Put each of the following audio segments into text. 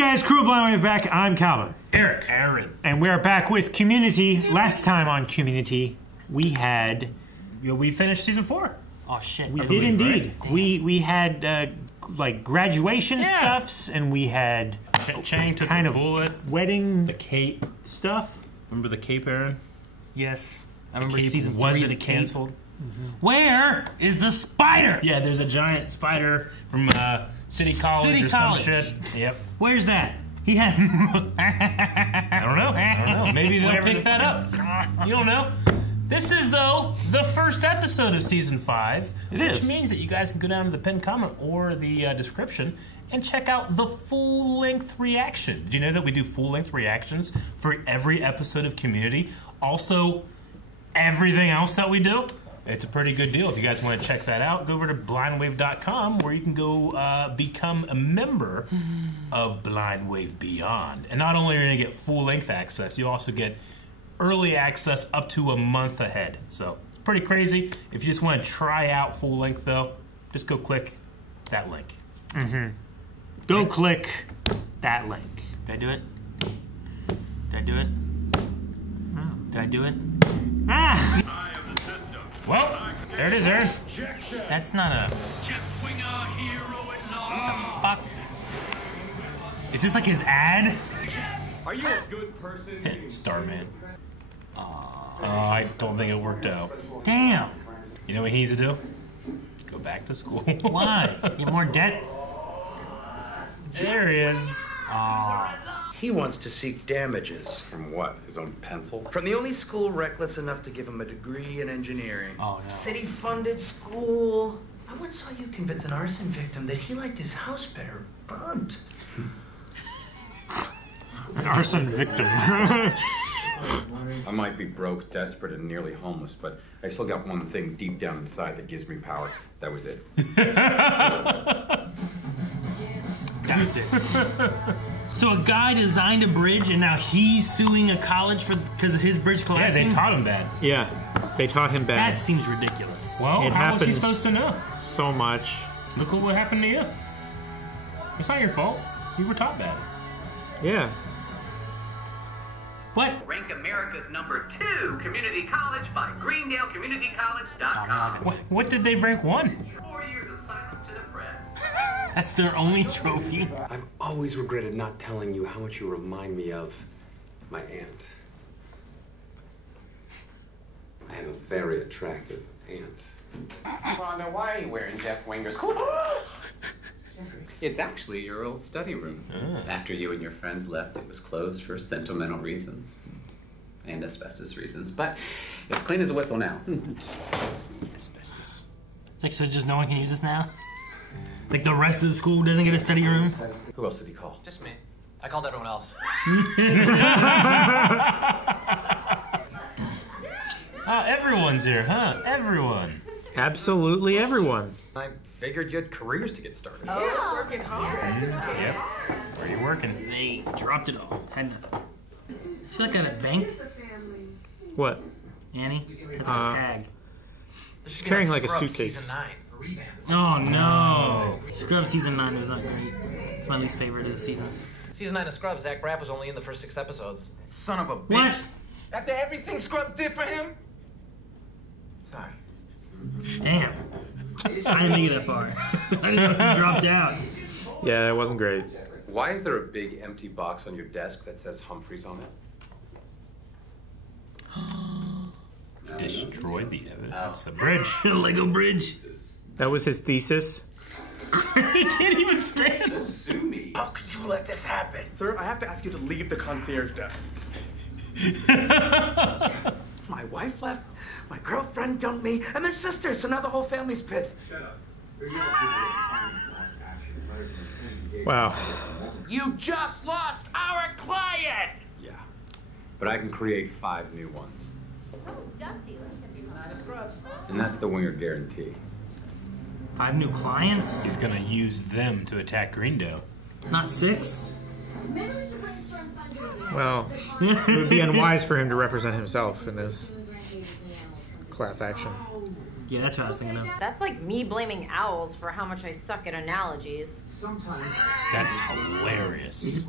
guys, Crew Blind Wave back. I'm Calvin. Eric. Aaron. And we're back with Community. Last time on Community, we had... We finished season 4. Oh, shit. We did indeed. Right? We had, like, graduation stuffs, and we had... Chang took kind the of bullet. Wedding... The cape. Stuff. Remember the cape, Aaron? Yes. I The remember cape season 3 wasn't of the cape. canceled. Where is the spider? Yeah, there's a giant spider from City College some shit. Yep. Where's that? He had... I don't know. Maybe they'll pick that up. You don't know. This is, though, the first episode of Season 5. Which means that you guys can go down to the pinned comment or the description and check out the full-length reaction. Did you know that we do full-length reactions for every episode of Community? Also, everything else that we do? It's a pretty good deal. If you guys want to check that out, go over to blindwave.com where you can go become a member of Blind Wave Beyond. And not only are you going to get full-length access, you also get early access up to a month ahead. So, it's pretty crazy. If you just want to try out full-length, though, just go click that link. Go click that link. Did I do it? Did I do it? Oh. Did I do it? Ah! Well, there it is, Aaron. That's not a... What the fuck? Is this like his ad? Are you a good person? Starman. I don't think it worked out. Damn. You know what he needs to do? Go back to school. Why? You more debt? There he is. He wants to seek damages. From what? His own pencil? From the only school reckless enough to give him a degree in engineering. Oh, no. City-funded school. I once saw you convince an arson victim that he liked his house better burnt. An arson victim. I might be broke, desperate, and nearly homeless, but I still got one thing deep down inside that gives me power. That was it. That's it. So a guy designed a bridge and now he's suing a college because of his bridge Yeah, collapsing? they taught him bad. Yeah, they taught him bad. That seems ridiculous. Well, It how was he happens. supposed to know? So much. Look at what happened to you. It's not your fault. You were taught bad. Yeah. What? Rank America's #2 community college by GreendaleCommunityCollege.com. What did they rank 1? 4 years of silence to the press. That's their only trophy. I've always regretted not telling you how much you remind me of my aunt. I have a very attractive aunt. Well, now why are you wearing Jeff Winger's coat? It's actually your old study room. After you and your friends left, it was closed for sentimental reasons and asbestos reasons, but it's clean as a whistle now. Asbestos. It's like, so just no one can use this now? Like the rest of the school doesn't get a study room? Who else did he call? Just me. I called everyone else. Everyone's here, huh? Everyone. Absolutely everyone. I figured you had careers to get started. Yeah, working hard. Yep. Where are you working? They dropped it all. Had nothing. She like at a bank? What? Annie? That's like a tag. She's carrying like a suitcase. Season 9. Oh no! Scrubs season 9 was not great. It's my least favorite of the seasons. Season 9 of Scrubs, Zach Braff was only in the first 6 episodes. Son of a bitch. What? After everything Scrubs did for him? Sorry. Damn. I didn't make it that far. I didn't know he dropped out. Yeah, it wasn't great. Why is there a big empty box on your desk that says Humphreys on it? Destroy the evidence. A bridge. Lego bridge. That was his thesis. He can't even stand. How could you let this happen? Sir, I have to ask you to leave the concierge desk. My wife left, my girlfriend dumped me, and they're sisters, so now the whole family's pissed. Shut up. Wow. You just lost our client! Yeah. But I can create 5 new ones. And that's the Winger guarantee. 5 new clients? He's gonna use them to attack Greendale. Not 6? Well, it would be unwise for him to represent himself in this class action. Yeah, that's what I was thinking of. That's like me blaming owls for how much I suck at analogies. Sometimes. That's hilarious.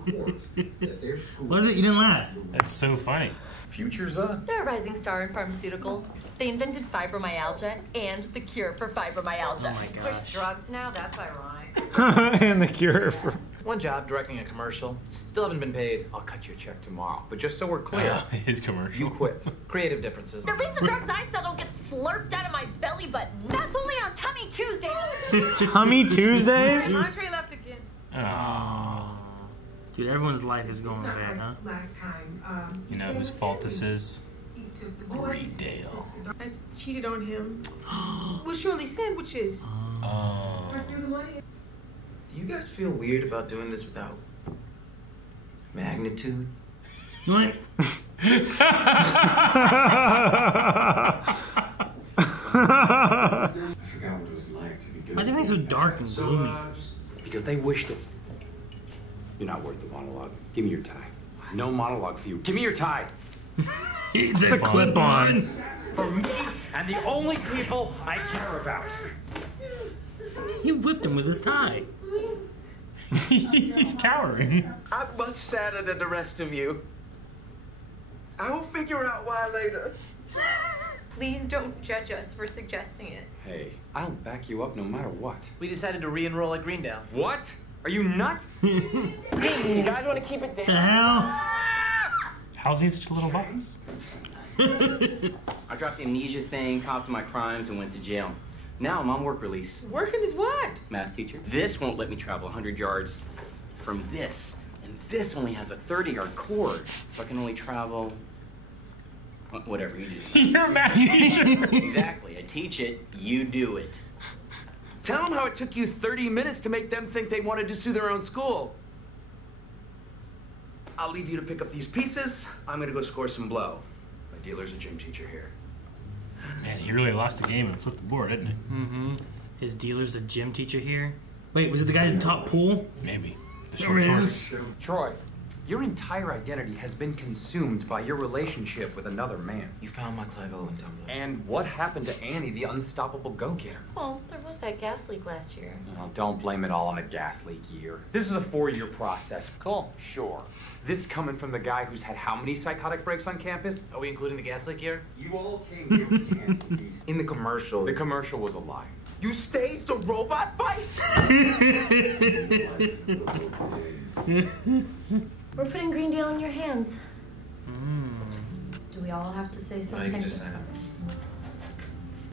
Was it? You didn't laugh. That's so funny. Future's up. They're a rising star in pharmaceuticals. They invented fibromyalgia and the cure for fibromyalgia. Oh my Push gosh. drugs now? That's ironic. And the cure for... One job directing a commercial. Still haven't been paid. I'll cut you a check tomorrow. But just so we're clear, His commercial. you quit. Creative differences. At least the drugs I sell don't get slurped out of my belly button. That's only on Tummy Tuesdays. Tummy Tuesdays? Andre left again. Oh. Dude, everyone's life is going bad, huh? Last time, You know whose fault this is? he took the boys. Greendale. I cheated on him. With Shirley sandwiches. Oh. I threw the money. Do you guys feel weird about doing this without magnitude? What? I forgot what it was like to be good. Why are they so dark and gloomy? Because they wished it. You're not worth the monologue. Give me your tie. No monologue for you. Give me your tie. It's a clip-on. For me and the only people I care about. You whipped him with his tie. He's cowering. I'm much sadder than the rest of you. I will figure out why later. Please don't judge us for suggesting it. Hey, I'll back you up no matter what. We decided to re-enroll at Greendale. What? Are you nuts? Hey, you guys want to keep it down? The hell? How's he in such a little box? I dropped the amnesia thing, copped to my crimes, and went to jail. Now I'm on work release. Working is what? Math teacher. This won't let me travel 100 yards from this. And this only has a 30-yard cord. So I can only travel... whatever you do. You're a math teacher. Exactly. I teach it, you do it. Tell them how it took you 30 minutes to make them think they wanted to sue their own school. I'll leave you to pick up these pieces. I'm gonna go score some blow. My dealer's a gym teacher here. Man, he really lost the game and flipped the board, didn't he? Mm-hmm. His dealer's the gym teacher here. Wait, was it the guy who taught pool? Maybe. The There short it shorts. is. Troy, your entire identity has been consumed by your relationship with another man. You found my Clive Owen tumbler. And what happened to Annie, the unstoppable go-getter? Well, there was that gas leak last year. Oh, don't blame it all on the gas leak year. This is a 4-year process. Cool. Sure. This coming from the guy who's had how many psychotic breaks on campus? Are we including the gas leak here? You all came here with chances. In the commercial. The commercial was a lie. You staged a robot fight? We're putting Greendale in your hands. Do we all have to say No, something? you can just sign up.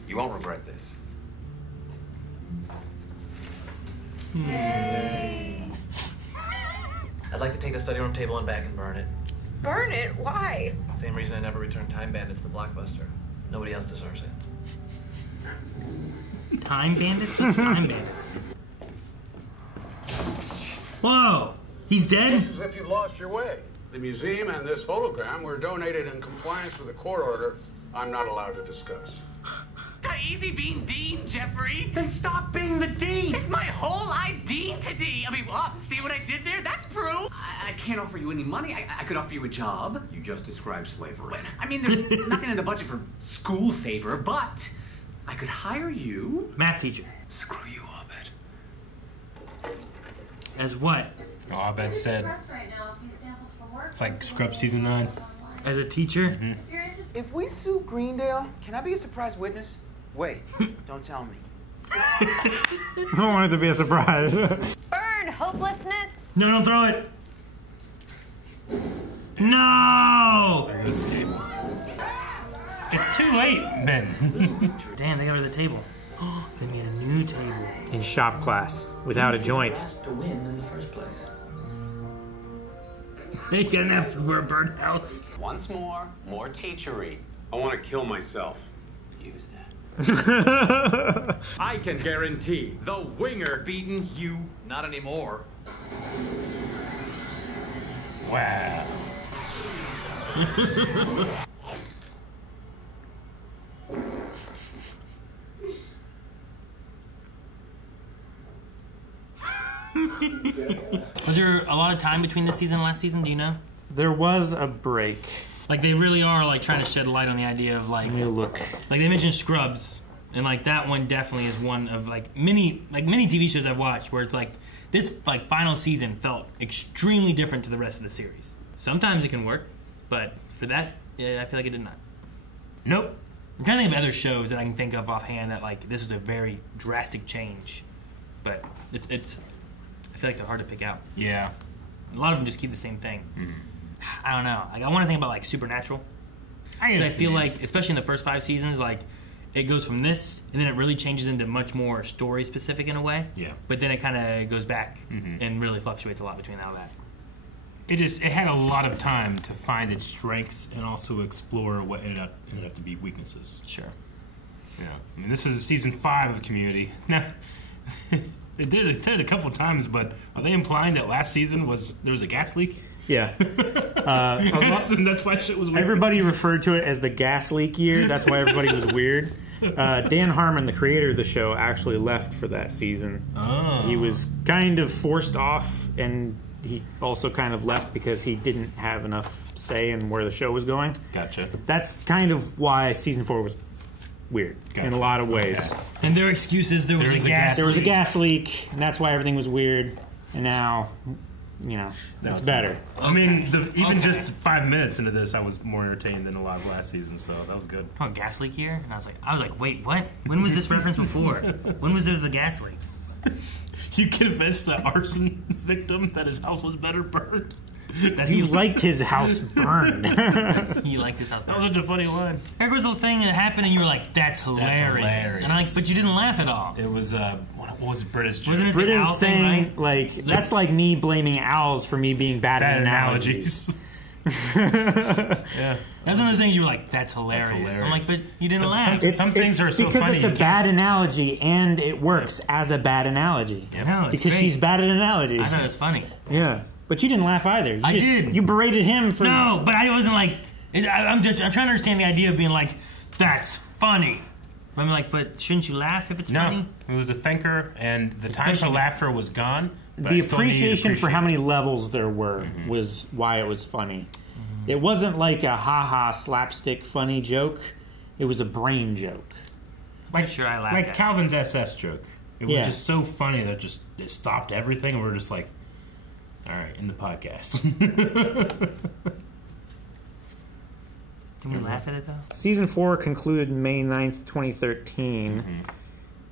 You won't regret this. Yay. I'd like to take the study room table and back and burn it. Burn it? Why? Same reason I never returned Time Bandits to Blockbuster. Nobody else deserves it. Time Bandits? What's Time Bandits? Whoa! He's dead? It's as if you lost your way. The museum and this hologram were donated in compliance with a court order I'm not allowed to discuss. Easy being Dean, Jeffrey. Then stop being the dean. It's my whole idea to D. I mean, well, see what I did there? That's proof. I can't offer you any money. I could offer you a job. You just described slavery. But, I mean, there's nothing in the budget for school saver, but I could hire you. Math teacher. Screw you, Abed. As what? Oh, Abed said. It's like Scrub Season 9. As a teacher? Mm-hmm. If we sue Greendale, can I be a surprise witness? Wait, don't tell me. I don't want it to be a surprise. Burn hopelessness. No, don't throw it. No! There goes the table. It's too late, men. Damn, they got rid of the table. They made a new table. In shop class, without a joint. To win in the first place. They got enough for a birdhouse. Once more teachery. I want to kill myself. Use that. I can guarantee the winger beating you. Not anymore. Wow. Was there a lot of time between this season and last season? Do you know? There was a break. Like, they really are, like, trying to shed light on the idea of, like... Let me look. Like, they mentioned Scrubs. And like that one definitely is one of like many TV shows I've watched where it's like this like final season felt extremely different to the rest of the series. Sometimes it can work, but for that, I feel like it did not. Nope. I'm trying to think of other shows that I can think of offhand that like this was a very drastic change, but it's I feel like they're hard to pick out. Yeah. A lot of them just keep the same thing. I don't know. Like I want to think about like Supernatural. I feel like, especially in the first 5 seasons, like it goes from this, and then it really changes into much more story specific in a way. Yeah. But then it kind of goes back and really fluctuates a lot between now and that. It had a lot of time to find its strengths and also explore what ended up to be weaknesses. Sure. Yeah. I mean, this is season 5 of Community. Now, it said it a couple of times, but are they implying that last season there was a gas leak? Yeah. That's why shit was weird. Everybody referred to it as the gas leak year. That's why everybody was weird. Dan Harmon, the creator of the show, actually left for that season. Oh. He was kind of forced off, and he also kind of left because he didn't have enough say in where the show was going. Gotcha. But that's kind of why season 4 was weird in a lot of ways. Okay. And their excuse is there was a gas leak, and that's why everything was weird. And now, it's better. I mean, even just 5 minutes into this, I was more entertained than a lot of last season, so that was good. Oh, gas leak year? And I was like, wait, what? When was this reference before? When was there the gas leak? You convinced the arson victim that his house was better burned? That he liked his house burned. He liked his house burned. That was such a funny line. There was a thing that happened, and you were like, "That's hilarious." And I'm like, "But you didn't laugh at all." It was what was British? Wasn't it Brit the is owl saying thing, right? that's like me blaming owls for me being bad at analogies. Yeah. That's one of those things you were like, that's hilarious. I'm like, but you didn't laugh. Some things are so because funny. Because it's a bad analogy, and it works as a bad analogy. I know, because great. she's bad at analogies. I thought it was funny. Yeah. But you didn't laugh either. I did. You berated him for... No, but I wasn't like... I'm trying to understand the idea of being like, that's funny. I'm like, but shouldn't you laugh if it's funny? It was a thinker, and the time for laughter was gone. The appreciation for how many levels there were was why it was funny. It wasn't like a ha-ha slapstick funny joke. It was a brain joke. I'm sure I laughed like at Calvin's SS joke. It was just so funny that it stopped everything, and we were just like, all right, in the podcast. Can we laugh at it, though? Season 4 concluded May 9th, 2013.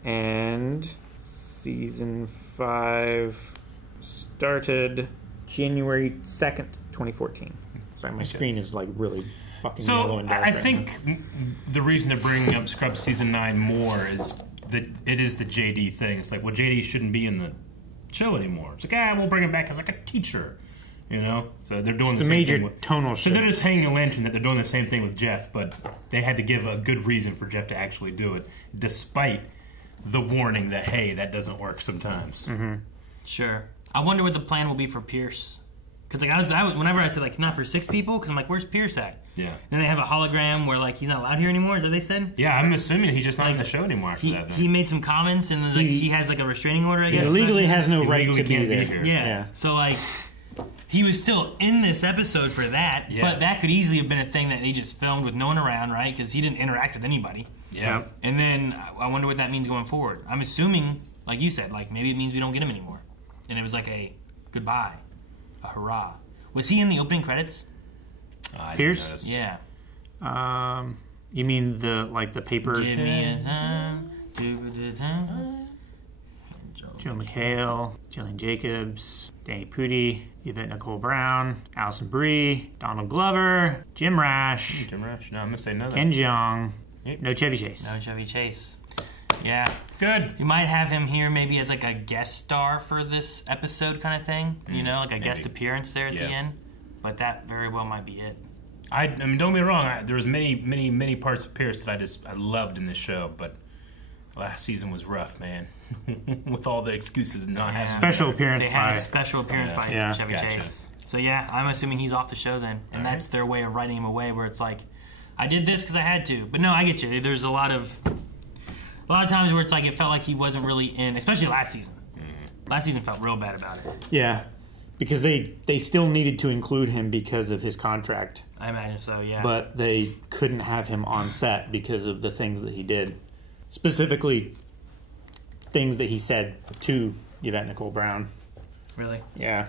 And Season 5 started January 2nd, 2014. Sorry, my screen is like really fucking yellow and dark. I think the reason to bring up Scrubs Season 9 more is that it is the JD thing. It's like, well, JD shouldn't be in the show anymore. It's like, we'll bring him back as like a teacher, So they're doing the same major thing tonal shift. So they're just hanging a lantern that they're doing the same thing with Jeff, but they had to give a good reason for Jeff to actually do it, despite the warning that, hey, that doesn't work sometimes. Sure. I wonder what the plan will be for Pierce. Because like I was, whenever I said like not for 6 people, because I'm like, where's Pierce at? Yeah. And they have a hologram where like he's not allowed here anymore. Is that what they said? Yeah, I'm assuming he's just not in the show anymore after that. Then. He made some comments and was like he has like a restraining order. I guess he legally has no right to be there. Yeah. So like he was still in this episode for that, but that could easily have been a thing that they just filmed with no one around, right? Because he didn't interact with anybody. Yeah. And then I wonder what that means going forward. I'm assuming, like you said, like maybe it means we don't get him anymore, and it was like a goodbye, a hurrah. Was he in the opening credits? Pierce? Yeah. You mean the paper? Give me a time. Joe McHale, Jillian Jacobs, Danny Pudi, Yvette Nicole Brown, Allison Brie, Donald Glover, Jim Rash. Jim Rash? No, I'm going to say no. Ken Jeong. No Chevy Chase. No Chevy Chase. Yeah. Good. You might have him here maybe as like a guest star for this episode kind of thing. Like a guest appearance there at the end. But that very well might be it. I mean, don't get me wrong. There was many parts of Pierce that I loved in this show, but last season was rough, man. With all the excuses and not having special appearance. They had a special appearance by Chevy Chase. So yeah, I'm assuming he's off the show then, and that's their way of writing him away. Where it's like, I did this because I had to. But no, I get you. There's a lot of times where it's like it felt like he wasn't really in, especially last season. Last season felt real bad about it. Yeah, because they still needed to include him because of his contract. I imagine so, yeah. But they couldn't have him on set because of the things that he did. specifically things that he said to Yvette Nicole Brown. Really? Yeah.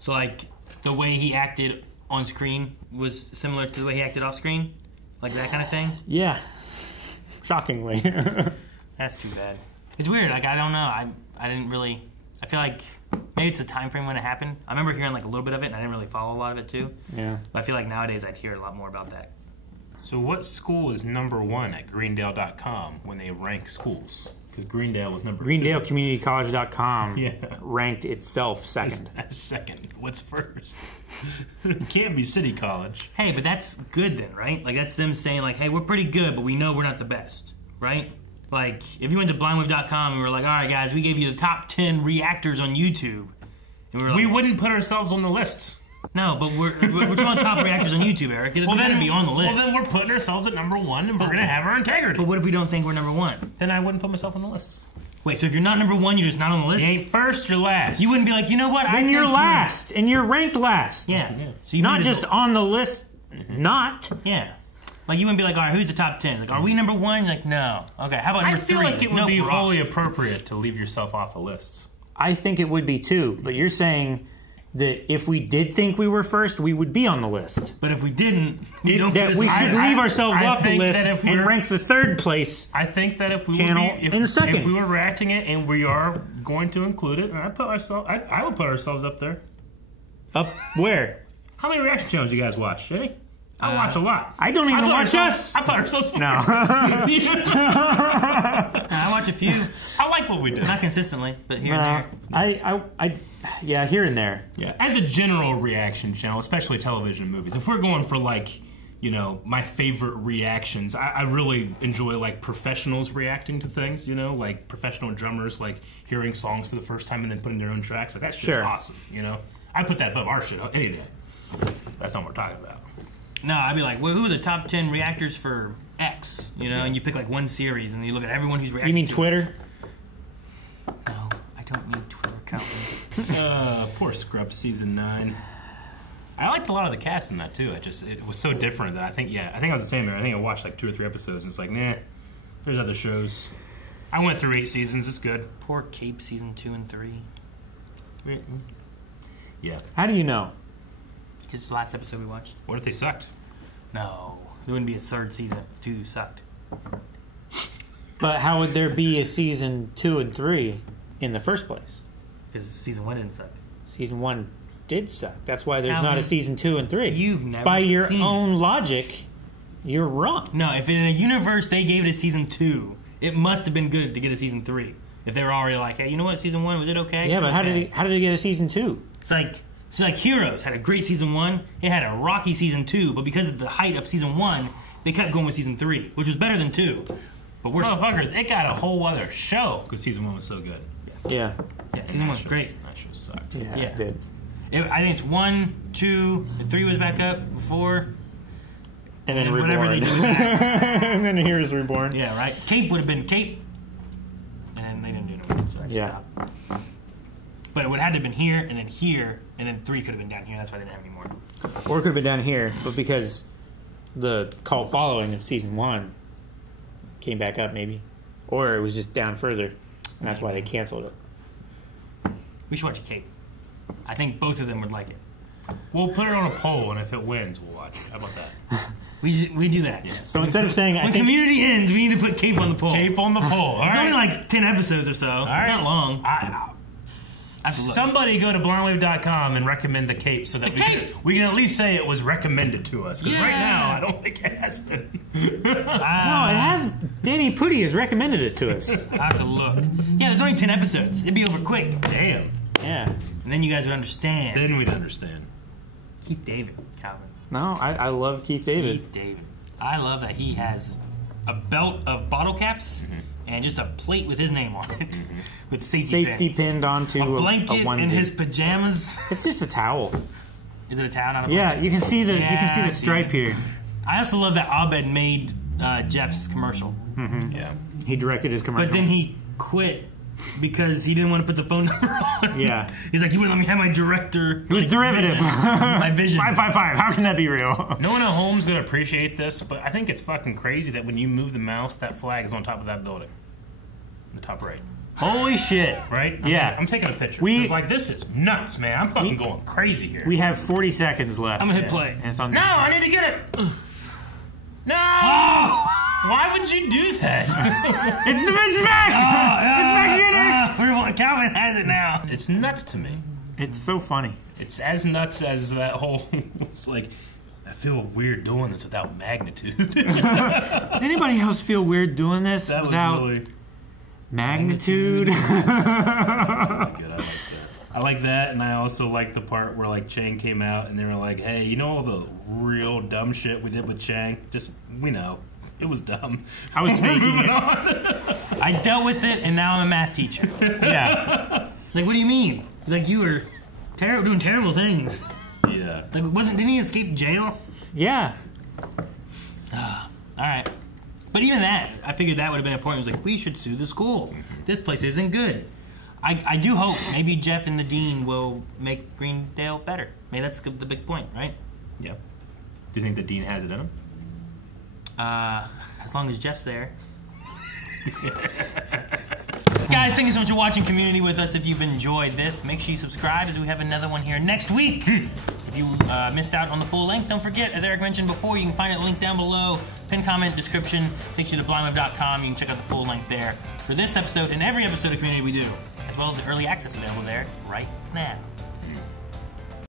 So, like, the way he acted on screen was similar to the way he acted off screen? Like that kind of thing? Yeah. Shockingly. That's too bad. It's weird. Like, I don't know. I didn't really... I feel like maybe it's a time frame when it happened. I remember hearing, like, a little bit of it, and I didn't really follow a lot of it, too. Yeah. But I feel like nowadays I'd hear a lot more about that. So what school is #1 at Greendale.com when they rank schools? Because Greendale was number 2. GreendaleCommunityCollege.com ranked itself second. That's second. What's first? It can't be City College. Hey, but that's good then, right? Like, that's them saying, like, hey, we're pretty good, but we know we're not the best, right? Like, if you went to blindwave.com and we were like, all right, guys, we gave you the top 10 reactors on YouTube. And we were like, we wouldn't put ourselves on the list. No, but we're doing top reactors on YouTube, Eric. Well, then be on the list. Well, then we're putting ourselves at #1, and we're going to have our integrity. But what if we don't think we're #1? Then I wouldn't put myself on the list. Wait, so if you're not #1, you're just not on the list? You ain't first, you're last. You wouldn't be like, you know what? Then you're last, and you're ranked last. Yeah. So you're not just on the list, not. Yeah. Like, you wouldn't be like, all right, who's the top 10? Like, are we #1? Like, no. Okay, how about number 3? I feel like it would be wholly appropriate to leave yourself off a list. I think it would be too, but you're saying that if we did think we were first, we would be on the list. But if we didn't, we should leave ourselves off the list and rank the third place. I think that if we channel in second. If we were reacting it and we are going to include it, and I would put ourselves up there. Up where? How many reaction channels do you guys watch, Jay? I watch a lot. I don't even watch us. I put ourselves first. No. I watch a few. I like what we do. Not consistently, but here and there. Yeah, here and there. Yeah, as a general reaction channel, especially television and movies, if we're going for, like, you know, my favorite reactions, I really enjoy, like, professionals reacting to things, you know, like professional drummers, like, hearing songs for the first time and then putting their own tracks. Like, that shit's awesome, you know? I put that above our shit any day. That's not what we're talking about. No, I'd be like, well, who are the top 10 reactors for X? You know, and you pick, like, one series, and you look at everyone who's reacting. You mean Twitter? No, I don't mean Twitter, Calvin. Poor Scrubs season 9. I liked a lot of the cast in that too. It was so different that I think I was the same there. I think I watched like 2 or 3 episodes and it's like, nah, there's other shows. I went through 8 seasons. It's good. Poor Cape season 2 and 3. Yeah. How do you know? Because it's the last episode we watched. What if they sucked? No, there wouldn't be a 3rd season if 2 sucked. But how would there be a season 2 and 3 in the first place? Because season 1 didn't suck. Season 1 did suck. That's why there's Calvin, not a season 2 and 3. You've never By your seen own logic, you're wrong. No, if in a universe they gave it a season 2, it must have been good to get a season 3. If they were already like, hey, you know what, season 1, was it okay? Yeah, but how did it get a season 2? It's like Heroes had a great season 1. It had a rocky season 2, but because of the height of season 1, they kept going with season 3, which was better than 2. But we're motherfucker, it got a whole other show because season 1 was so good. Yeah. Season 1 was great. That show sucked. Yeah, it did. I think it's 1, 2, and 3 was back up, 4, and then whatever they do. And then Heroes Reborn. Yeah, right. Cape would have been Cape, and they didn't do it. So I just stopped. But it would have had to have been here, and then 3 could have been down here. That's why they didn't have any more. Or it could have been down here, but because the cult following of season 1 came back up, maybe, or it was just down further, and that's why they canceled it. We should watch a Cape. I think both of them would like it. We'll put it on a poll, and if it wins, we'll watch it. How about that? We do that. Yeah. So instead of saying when Community ends, we need to put Cape on the poll. Cape on the poll. It's only like 10 episodes or so. All right. It's not long. Somebody go to blindwave.com and recommend the Cape so that we can at least say it was recommended to us. Because right now, I don't think it has been. No, it has. Danny Putty has recommended it to us. I have to look. Yeah, there's only 10 episodes. It'd be over quick. Damn. Yeah. And then you guys would understand. Then we'd understand. Keith David, Calvin. No, I love Keith David. Keith David. I love that he has a belt of bottle caps and just a plate with his name on it. With safety pins. Pinned onto a blanket a onesie. in his pajamas. It's just a towel. Is it a towel? Not a blanket? You can see the stripe here. I also love that Abed made Jeff's commercial. Yeah. He directed his commercial. But then he quit because he didn't want to put the phone number on. Yeah. He's like, you wouldn't let me have my director. It was derivative. My vision. 555. How can that be real? No one at home's gonna appreciate this, but I think it's fucking crazy that when you move the mouse, that flag is on top of that building. The top right. Holy shit. Right? Yeah. I'm taking a picture. It's like, this is nuts, man. I'm fucking going crazy here. We have 40 seconds left. I'm gonna hit play. And it's on No, I need to get it. No! Oh! Why would you do that? It's back! It's back! Calvin has it now. It's nuts to me. It's so funny. It's as nuts as that whole. It's like, I feel weird doing this without magnitude. Does anybody else feel weird doing this without really magnitude? I like that, and I also like the part where like Chang came out and they were like, "Hey, you know all the real dumb shit we did with Chang? Just we know it was dumb. I was faking it. I dealt with it, and now I'm a math teacher. Yeah. Like, what do you mean? Like you were doing terrible things. Yeah. Like, didn't he escape jail? Yeah. All right. But even that, I figured that would have been important. It was like, we should sue the school. This place isn't good. I do hope maybe Jeff and the dean will make Greendale better. Maybe that's the big point, right? Yeah. Do you think the dean has it in him? As long as Jeff's there. Guys, thank you so much for watching Community with us. If you've enjoyed this, make sure you subscribe as we have another one here next week. If you missed out on the full length, don't forget, as Eric mentioned before, you can find it linked down below. Pin comment, description, takes you to blindweb.com. You can check out the full length there for this episode and every episode of Community we do, as well as the early access available there right now.